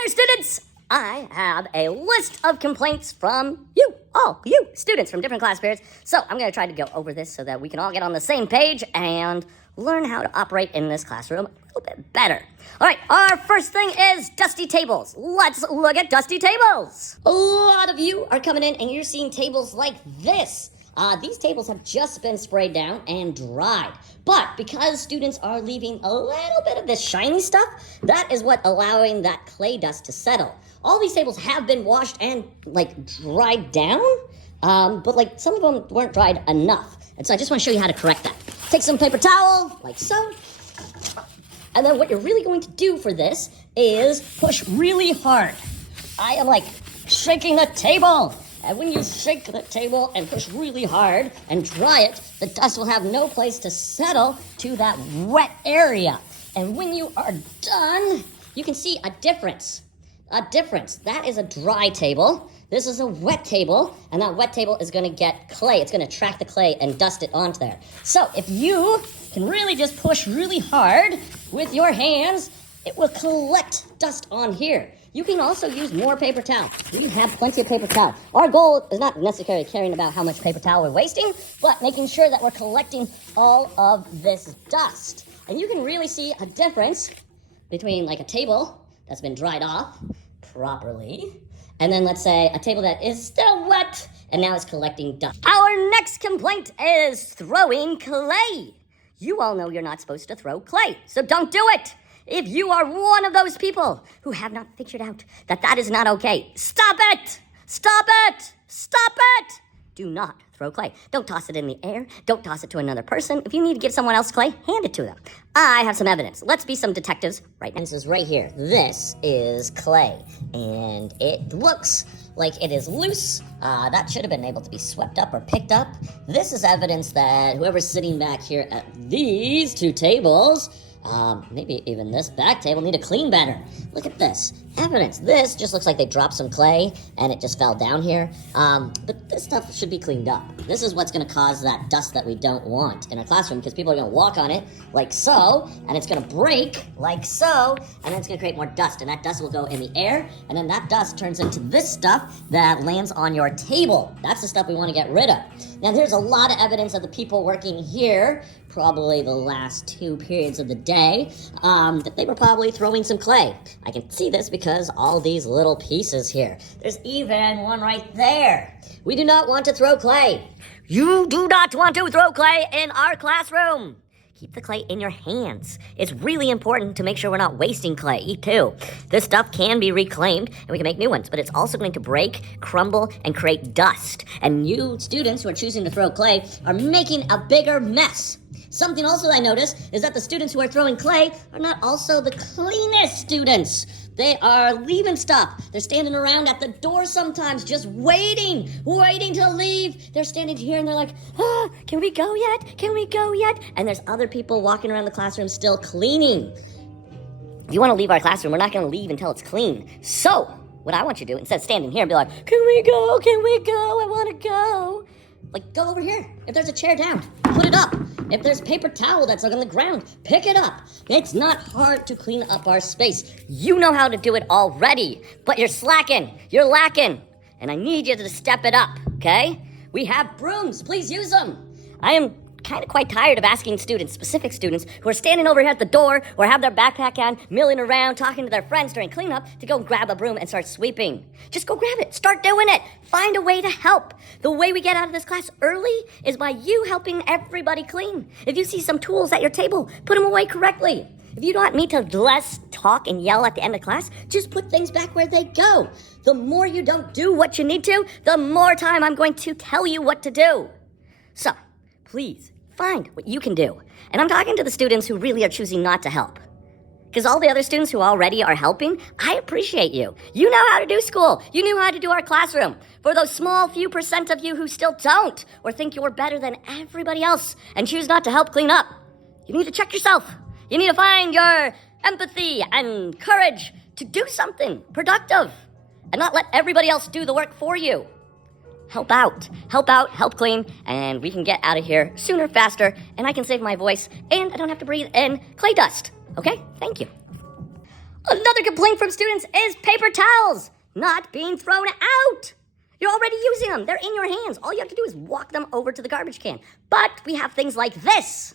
there, students! I have a list of complaints from all you students from different class periods. So I'm going to try to go over this so that we can all get on the same page and learn how to operate in this classroom a little bit better. All right, our first thing is dusty tables. Let's look at dusty tables. A lot of you are coming in and you're seeing tables like this. These tables have just been sprayed down and dried. But because students are leaving a little bit of this shiny stuff, that is what allowing that clay dust to settle. All these tables have been washed and dried down, but some of them weren't dried enough. And so I just want to show you how to correct that. Take some paper towel, like so. And then what you're really going to do for this is push really hard. I am shaking the table. And when you shake the table and push really hard and dry it, the dust will have no place to settle to that wet area. And when you are done, you can see a difference. That is a dry table. This is a wet table, and that wet table is going to get clay. It's going to track the clay and dust it onto there. So if you can really just push really hard with your hands, it will collect dust on here. You can also use more paper towel. We have plenty of paper towel. Our goal is not necessarily caring about how much paper towel we're wasting, but making sure that we're collecting all of this dust. And you can really see a difference between a table that's been dried off properly, and then let's say a table that is still wet and now it's collecting dust. Our next complaint is throwing clay. You all know you're not supposed to throw clay, so don't do it. If you are one of those people who have not figured out that that is not okay, stop it! Stop it! Stop it! Do not throw clay. Don't toss it in the air. Don't toss it to another person. If you need to give someone else clay, hand it to them. I have some evidence. Let's be some detectives right now. This is right here. This is clay, and it looks like it is loose. That should have been able to be swept up or picked up. This is evidence that whoever's sitting back here at these two tables, maybe even this back table, need to clean better. Look at this. Evidence. This just looks like they dropped some clay and it just fell down here. But this stuff should be cleaned up. This is what's going to cause that dust that we don't want in our classroom, because people are going to walk on it like so, and it's going to break like so, and then it's going to create more dust, and that dust will go in the air, and then that dust turns into this stuff that lands on your table. That's the stuff we want to get rid of. Now, there's a lot of evidence of the people working here, probably the last 2 periods of the day, that they were probably throwing some clay. I can see this because all these little pieces here. There's even one right there. We do not want to throw clay. You do not want to throw clay in our classroom. Keep the clay in your hands. It's really important to make sure we're not wasting clay, too. This stuff can be reclaimed, and we can make new ones, but it's also going to break, crumble, and create dust. And you students who are choosing to throw clay are making a bigger mess. Something also I noticed is that the students who are throwing clay are not also the cleanest students. They are leaving stuff. They're standing around at the door sometimes just waiting to leave. They're standing here and they're like, can we go yet? Can we go yet? And there's other people walking around the classroom still cleaning. If you want to leave our classroom, we're not going to leave until it's clean. So, what I want you to do, instead of standing here and be like, can we go? Can we go? I want to go. Go over here. If there's a chair down, put it up. If there's paper towel that's on the ground, pick it up. It's not hard to clean up our space. You know how to do it already, but you're slacking. You're lacking. And I need you to step it up, okay? We have brooms. Please use them. I am kind of quite tired of asking students, specific students, who are standing over here at the door or have their backpack on, milling around, talking to their friends during cleanup, to go grab a broom and start sweeping. Just go grab it. Start doing it. Find a way to help. The way we get out of this class early is by you helping everybody clean. If you see some tools at your table, put them away correctly. If you don't want me to less talk and yell at the end of class, just put things back where they go. The more you don't do what you need to, the more time I'm going to tell you what to do. So, please, find what you can do. And I'm talking to the students who really are choosing not to help. Because all the other students who already are helping, I appreciate you. You know how to do school. You knew how to do our classroom. For those small few % of you who still don't, or think you're better than everybody else and choose not to help clean up, you need to check yourself. You need to find your empathy and courage to do something productive and not let everybody else do the work for you. Help out, help clean, and we can get out of here sooner, faster, and I can save my voice, and I don't have to breathe in clay dust. Okay? Thank you. Another complaint from students is paper towels not being thrown out. You're already using them. They're in your hands. All you have to do is walk them over to the garbage can. But we have things like this.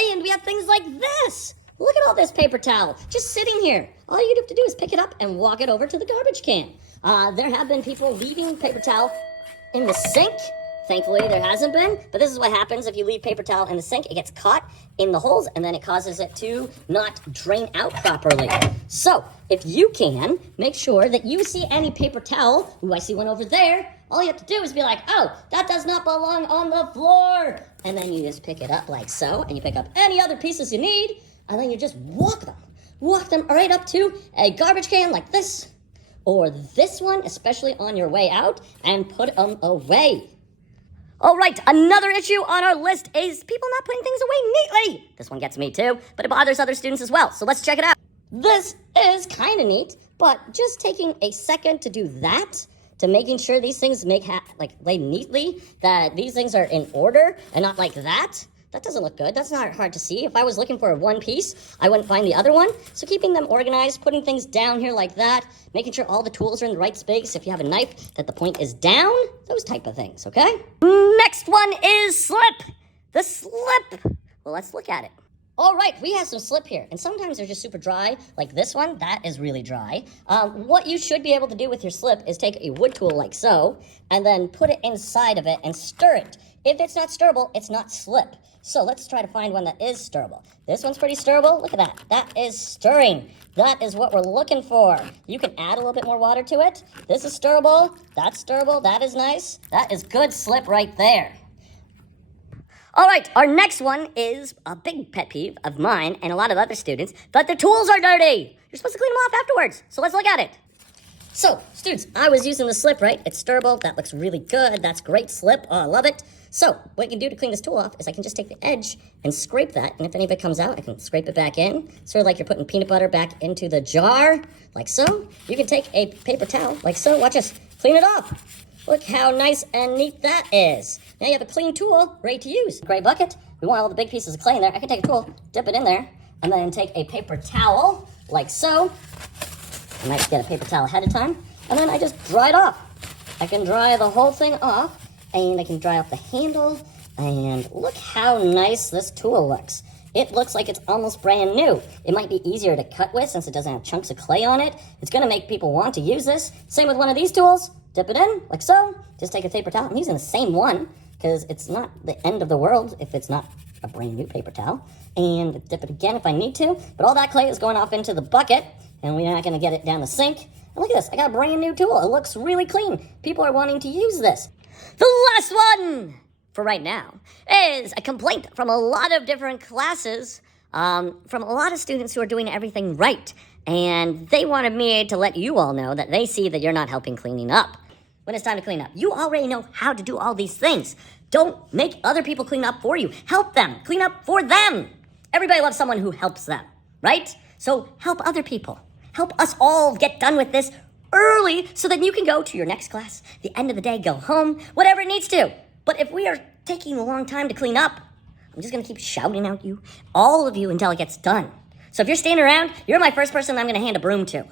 And we have things like this. Look at all this paper towel just sitting here. All you have to do is pick it up and walk it over to the garbage can. There have been people leaving paper towel in the sink. Thankfully, there hasn't been, but this is what happens if you leave paper towel in the sink. It gets caught in the holes, and then it causes it to not drain out properly. So, if you can, make sure that you see any paper towel. Ooh, I see one over there. All you have to do is be like, oh, that does not belong on the floor. And then you just pick it up like so, and you pick up any other pieces you need, and then you just walk them right up to a garbage can like this, or this one, especially on your way out, and put them away. All right, another issue on our list is people not putting things away neatly. This one gets me too, but it bothers other students as well, so let's check it out. This is kind of neat, but just taking a second to do that, to making sure these things lay neatly, that these things are in order and not like that. That doesn't look good. That's not hard to see. If I was looking for one piece, I wouldn't find the other one. So keeping them organized, putting things down here like that, making sure all the tools are in the right space. If you have a knife, that the point is down, those type of things, okay? Next one is slip. The slip. Well, let's look at it. All right, we have some slip here, and sometimes they're just super dry, like this one. That is really dry. What you should be able to do with your slip is take a wood tool like so, and then put it inside of it and stir it. If it's not stirrable, it's not slip. So let's try to find one that is stirrable. This one's pretty stirrable. Look at that. That is stirring. That is what we're looking for. You can add a little bit more water to it. This is stirrable. That's stirrable. That is nice. That is good slip right there. All right, our next one is a big pet peeve of mine and a lot of other students, that their tools are dirty. You're supposed to clean them off afterwards. So let's look at it. So, students, I was using the slip, right? It's stirrable. That looks really good. That's great slip. Oh, I love it. So, what you can do to clean this tool off is I can just take the edge and scrape that. And if any of it comes out, I can scrape it back in. Sort of like you're putting peanut butter back into the jar, like so. You can take a paper towel, like so. Watch us clean it off. Look how nice and neat that is. Now you have a clean tool ready to use. Gray bucket. We want all the big pieces of clay in there. I can take a tool, dip it in there, and then take a paper towel, like so. I might get a paper towel ahead of time. And then I just dry it off. I can dry the whole thing off, and I can dry off the handle, and look how nice this tool looks. It looks like it's almost brand new. It might be easier to cut with since it doesn't have chunks of clay on it. It's gonna make people want to use this. Same with one of these tools. Dip it in, like so. Just take a paper towel. I'm using the same one, because it's not the end of the world if it's not a brand new paper towel. And dip it again if I need to. But all that clay is going off into the bucket, and we're not gonna get it down the sink. And look at this, I got a brand new tool. It looks really clean. People are wanting to use this. The last one for right now is a complaint from a lot of different classes, from a lot of students who are doing everything right. And they wanted me to let you all know that they see that you're not helping cleaning up. When it's time to clean up, you already know how to do all these things. Don't make other people clean up for you. Help them. Clean up for them. Everybody loves someone who helps them, right? So help other people. Help us all get done with this early so that you can go to your next class, the end of the day, go home, whatever it needs to. But if we are taking a long time to clean up, I'm just going to keep shouting at you, all of you, until it gets done. So if you're standing around, you're my first person I'm going to hand a broom to.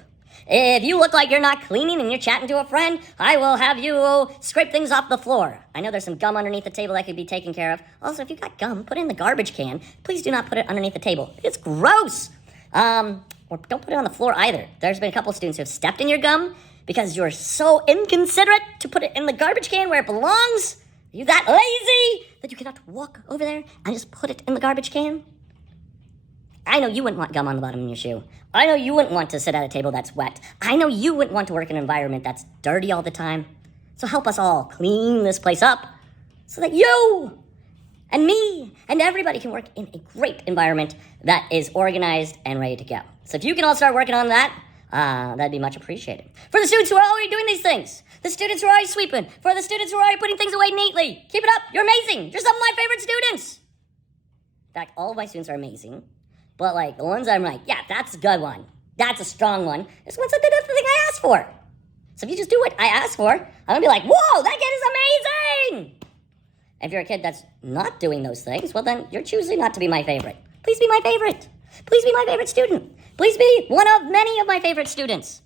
If you look like you're not cleaning and you're chatting to a friend, I will have you scrape things off the floor. I know there's some gum underneath the table that could be taken care of. Also, if you got gum, put it in the garbage can. Please do not put it underneath the table. It's gross. Or don't put it on the floor either. There's been a couple of students who have stepped in your gum because you're so inconsiderate to put it in the garbage can where it belongs. Are you that lazy that you cannot walk over there and just put it in the garbage can? I know you wouldn't want gum on the bottom of your shoe. I know you wouldn't want to sit at a table that's wet. I know you wouldn't want to work in an environment that's dirty all the time. So help us all clean this place up so that you and me and everybody can work in a great environment that is organized and ready to go. So if you can all start working on that, that'd be much appreciated. For the students who are already doing these things, the students who are already sweeping, for the students who are already putting things away neatly, keep it up. You're amazing. You're some of my favorite students. In fact, all of my students are amazing. But like the ones I'm like, yeah, that's a good one. That's a strong one. This one's the thing I asked for. So if you just do what I asked for, I'm going to be like, whoa, that kid is amazing! If you're a kid that's not doing those things, well then you're choosing not to be my favorite. Please be my favorite. Please be my favorite student. Please be one of many of my favorite students.